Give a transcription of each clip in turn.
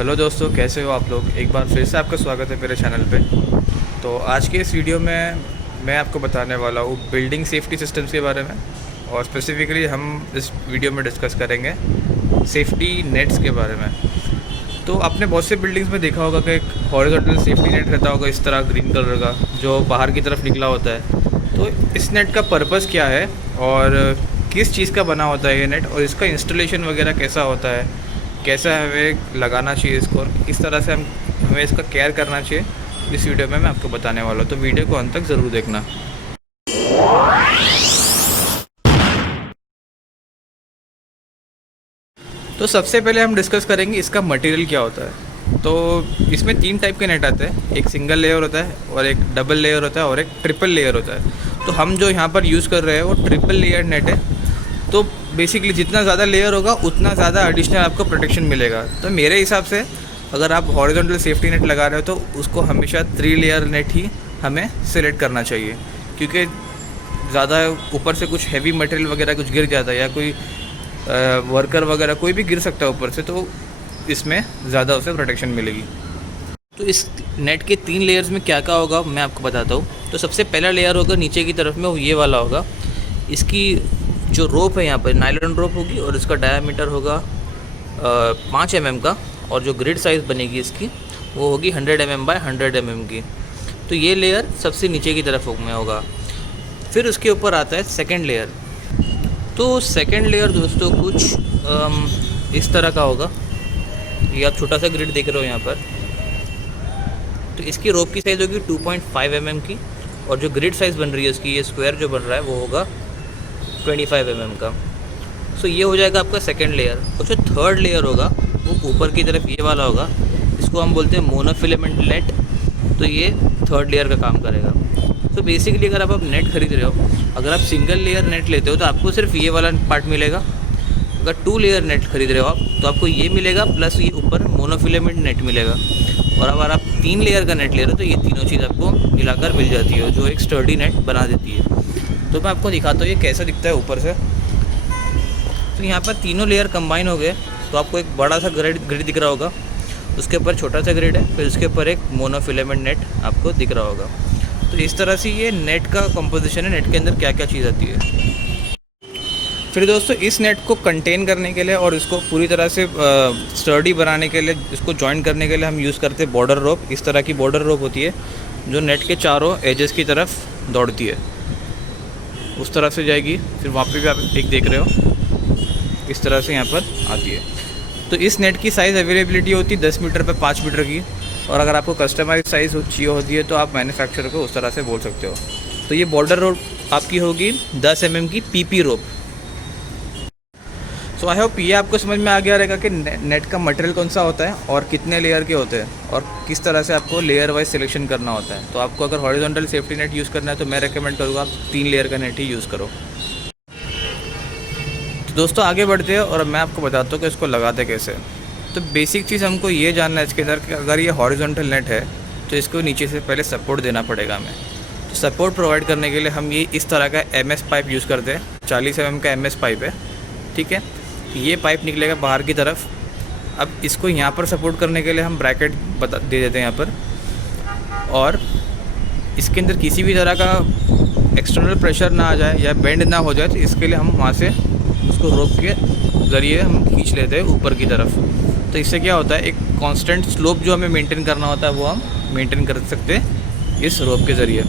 Hello दोस्तों, कैसे हो आप लोग। एक बार फिर से आपका स्वागत है मेरे चैनल पे। तो आज के इस वीडियो में मैं आपको बताने वाला हूँ बिल्डिंग सेफ्टी सिस्टम्स के बारे में। और स्पेसिफ़िकली हम इस वीडियो में डिस्कस करेंगे सेफ्टी नेट्स के बारे में। तो आपने बहुत से बिल्डिंग्स में देखा होगा कि एक हॉरिजॉन्टल सेफ्टी नेट रहता होगा इस तरह ग्रीन कलर का, जो बाहर की तरफ निकला होता है। तो इस नेट का पर्पस क्या है और किस चीज़ का बना होता है ये नेट, और इसका इंस्टॉलेशन वगैरह कैसा होता है, कैसा हमें लगाना चाहिए इसको, और किस तरह से हमें इसका केयर करना चाहिए, इस वीडियो में मैं आपको बताने वाला हूँ। तो वीडियो को अंत तक ज़रूर देखना। तो सबसे पहले हम डिस्कस करेंगे इसका मटेरियल क्या होता है। तो इसमें 3 टाइप के नेट आते हैं, एक सिंगल लेयर होता है और एक डबल लेयर होता है और एक ट्रिपल लेयर होता है। तो हम जो यहाँ पर यूज़ कर रहे हैं वो ट्रिपल लेयर नेट है। तो बेसिकली जितना ज़्यादा लेयर होगा उतना ज़्यादा एडिशनल आपको प्रोटेक्शन मिलेगा। तो मेरे हिसाब से अगर आप हॉरिजॉन्टल सेफ्टी नेट लगा रहे हो तो उसको हमेशा 3 लेयर नेट ही हमें सिलेक्ट करना चाहिए, क्योंकि ज़्यादा ऊपर से कुछ हैवी मटेरियल वगैरह कुछ गिर जाता है या कोई वर्कर वगैरह कोई भी गिर सकता है ऊपर से, तो इसमें ज़्यादा उसे प्रोटेक्शन मिलेगी। तो इस नेट के 3 लेयर्स में क्या क्या होगा मैं आपको बताता हूँ। तो सबसे पहला लेयर होगा नीचे की तरफ में, वो ये वाला होगा। इसकी जो रोप है यहाँ पर नायलॉन रोप होगी और इसका डायामीटर होगा 5 mm का, और जो ग्रिड साइज़ बनेगी इसकी वो होगी 100 mm बाय 100 mm की। तो ये लेयर सबसे नीचे की तरफ में होगा। फिर उसके ऊपर आता है सेकंड लेयर। तो सेकंड लेयर दोस्तों कुछ इस तरह का होगा। ये आप छोटा सा ग्रिड देख रहे हो यहाँ पर। तो इसकी रोप की साइज़ होगी 2.5 mm की, और जो ग्रिड साइज़ बन रही है उसकी, ये स्क्वायर जो बन रहा है वो होगा 25 mm का। सो ये हो जाएगा आपका सेकंड लेयर। और जो थर्ड लेयर होगा वो ऊपर की तरफ ये वाला होगा। इसको हम बोलते हैं मोनोफिलामेंट नेट। तो ये थर्ड लेयर का काम करेगा। तो बेसिकली अगर आप नेट खरीद रहे हो, अगर आप सिंगल लेयर नेट लेते हो तो आपको सिर्फ ये वाला पार्ट मिलेगा। अगर 2 लेयर नेट खरीद रहे हो आप तो आपको ये मिलेगा, प्लस ये ऊपर मोनोफिलामेंट नेट मिलेगा। और अगर आप 3 लेयर का नेट ले रहे हो तो ये तीनों चीज़ आपको मिलाकर मिल जाती है, जो एक स्टर्डी नेट बना देती है। तो मैं आपको दिखाता हूँ ये कैसा दिखता है ऊपर से। तो यहाँ पर तीनों लेयर कंबाइन हो गए, तो आपको एक बड़ा सा ग्रिड दिख रहा होगा, उसके ऊपर छोटा सा ग्रिड है, फिर उसके ऊपर एक मोनोफिलामेंट नेट आपको दिख रहा होगा। तो इस तरह से ये नेट का कंपोजिशन है, नेट के अंदर क्या क्या चीज़ आती है। फिर दोस्तों इस नेट को कंटेन करने के लिए और इसको पूरी तरह से स्टर्डी बनाने के लिए, इसको जॉइन करने के लिए हम यूज़ करते हैं बॉर्डर रोप। इस तरह की बॉर्डर रोप होती है जो नेट के चारों एजेस की तरफ दौड़ती है, उस तरफ से जाएगी। फिर वहाँ पे भी आप एक देख रहे हो, इस तरह से यहाँ पर आती है। तो इस नेट की साइज़ अवेलेबिलिटी होती है 10 मीटर पे 5 मीटर की, और अगर आपको कस्टमाइज साइज़ चाहिए होती है तो आप मैन्युफैक्चरर को उस तरह से बोल सकते हो। तो ये बॉर्डर रोप आपकी होगी 10 mm की PP rope. So I hope ये आपको समझ में आ गया रहेगा कि नेट का मटेरियल कौन सा होता है और कितने लेयर के होते हैं और किस तरह से आपको लेयर वाइज सिलेक्शन करना होता है। तो आपको अगर हॉरिजॉन्टल सेफ्टी नेट यूज़ करना है तो मैं रेकमेंड करूँगा आप 3 लेयर का नेट ही यूज़ करो। तो दोस्तों आगे बढ़ते हैं और मैं आपको बताता हूँ कि इसको लगाते कैसे। तो बेसिक चीज़ हमको ये जानना है इसके अंदर कि अगर ये हॉरिजॉन्टल नेट है तो इसको नीचे से पहले सपोर्ट देना पड़ेगा हमें। तो सपोर्ट प्रोवाइड करने के लिए हम ये इस तरह का MS पाइप यूज़ करते हैं। 40 mm का MS पाइप है, ठीक है। ये पाइप निकलेगा बाहर की तरफ। अब इसको यहाँ पर सपोर्ट करने के लिए हम ब्रैकेट दे देते हैं यहाँ पर, और इसके अंदर किसी भी तरह का एक्सटर्नल प्रेशर ना आ जाए या बेंड ना हो जाए, तो इसके लिए हम वहाँ से उसको रोप के ज़रिए हम खींच लेते हैं ऊपर की तरफ। तो इससे क्या होता है, एक कांस्टेंट स्लोप जो हमें मेंटेन करना होता है वो हम मेंटेन कर सकते हैं इस रोप के ज़रिए।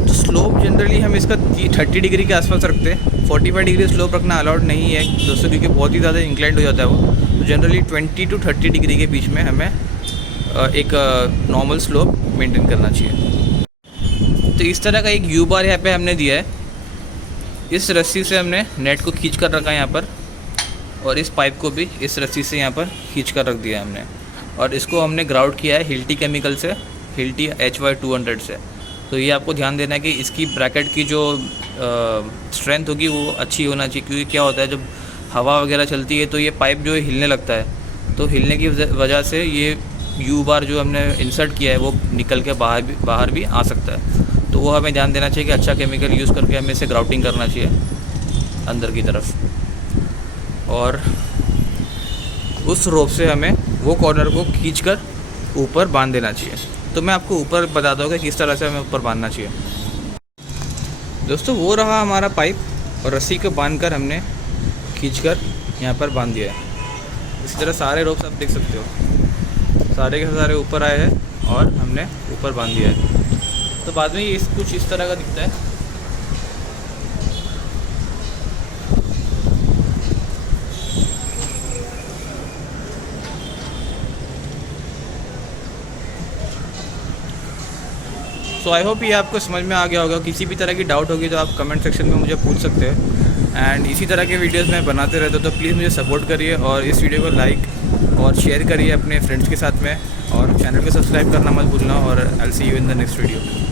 तो स्लोप जनरली हम इसका 30 डिग्री के आसपास रखते हैं। 45 डिग्री स्लोप रखना अलाउड नहीं है दोस्तों, क्योंकि बहुत ही ज़्यादा इंक्लाइंड हो जाता है वो। तो जनरली 20 to 30 डिग्री के बीच में हमें एक नॉर्मल स्लोप मेंटेन करना चाहिए। तो इस तरह का एक यू बार यहाँ पे हमने दिया है। इस रस्सी से हमने नेट को खींच कर रखा है यहाँ पर, और इस पाइप को भी इस रस्सी से यहाँ पर खींच कर रख दिया है हमने, और इसको हमने ग्राउंड किया है हिल्टी केमिकल से, हिल्टी HY200 से। तो ये आपको ध्यान देना है कि इसकी ब्रैकेट की जो स्ट्रेंथ होगी वो अच्छी होना चाहिए, क्योंकि क्या होता है जब हवा वगैरह चलती है तो ये पाइप जो है हिलने लगता है। तो हिलने की वजह से ये यू बार जो हमने इंसर्ट किया है वो निकल के बाहर भी आ सकता है। तो वो हमें ध्यान देना चाहिए कि अच्छा केमिकल यूज़ करके हमें इसे ग्राउटिंग करना चाहिए अंदर की तरफ। और उस रोप से हमें वो कॉर्नर को खींचकर ऊपर बांध देना चाहिए। तो मैं आपको ऊपर बताता हूँ कि किस तरह से हमें ऊपर बांधना चाहिए। दोस्तों वो रहा हमारा पाइप और रस्सी को बांधकर हमने खींचकर यहाँ पर बांध दिया है। इसी तरह सारे रोप्स आप देख सकते हो, सारे के सारे ऊपर आए हैं और हमने ऊपर बांध दिया है। तो बाद में ये कुछ इस तरह का दिखता है। सो आई होप ये आपको समझ में आ गया होगा। किसी भी तरह की डाउट होगी तो आप कमेंट सेक्शन में मुझे पूछ सकते हैं। एंड इसी तरह के वीडियोस मैं बनाते रहता हूँ, तो प्लीज़ मुझे सपोर्ट करिए और इस वीडियो को लाइक और शेयर करिए अपने फ्रेंड्स के साथ में, और चैनल को सब्सक्राइब करना मत भूलना। और I will see you in the next video.